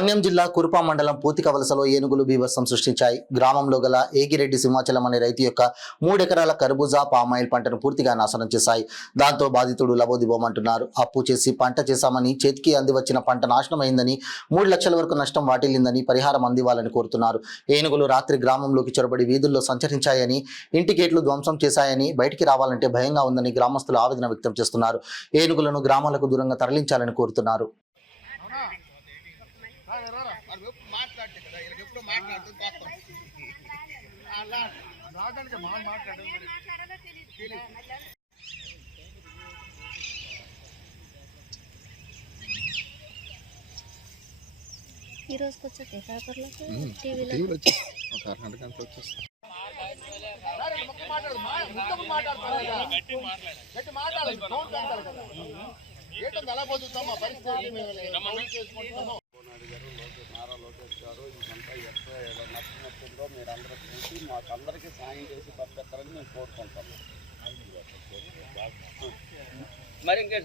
మన్యం జిల్లా కురుపా మండలం పూతికవలసలో ఏనుగులు బీభత్సం సృష్టించాయి. గ్రామంలో గల ఏగిరెడ్డి సింహాచలం అనే రైతు యొక్క 3 ఎకరాల కర్బూజా పామాయిల్ పంటను పూర్తిగా నాశనం చేశాయి. దాంతో బాధితుడు లబోదిబోమంటున్నారు. అప్పు చేసి పంట చేశామని చేతికి అందివచ్చిన పంట నాశనమైందని 3 లక్షల వరకు నష్టం వాటిల్లిందని పరిహారం అందివ్వాలని కోరుతున్నారు. ఏనుగులు రాత్రి గ్రామంలోకి చొరబడి వీధుల్లో సంచరించాయని, ఇంటి గేట్లు ధ్వంసం చేశాయని, బయటికి రావాలంటే భయంగా ఉందని గ్రామస్తులు ఆవేదన వ్యక్తం చేస్తున్నారు. ఏనుగులను గ్రామాలకు దూరంగా తరలించాలని కోరుతున్నారు. ఈ రోజుకి వచ్చేది పేపర్లకు టీవీలో ఒక అరగంట గంటలు వచ్చేస్తాయి. నారా లోకేష్ గారు ఇదంతా ఎక్కడ నచ్చినట్టుందో మీరు అందరూ చూసి మాకందరికీ సాయం చేసి పరిపెత్తారని మేము కోరుకుంటాము. మరి ఇంకే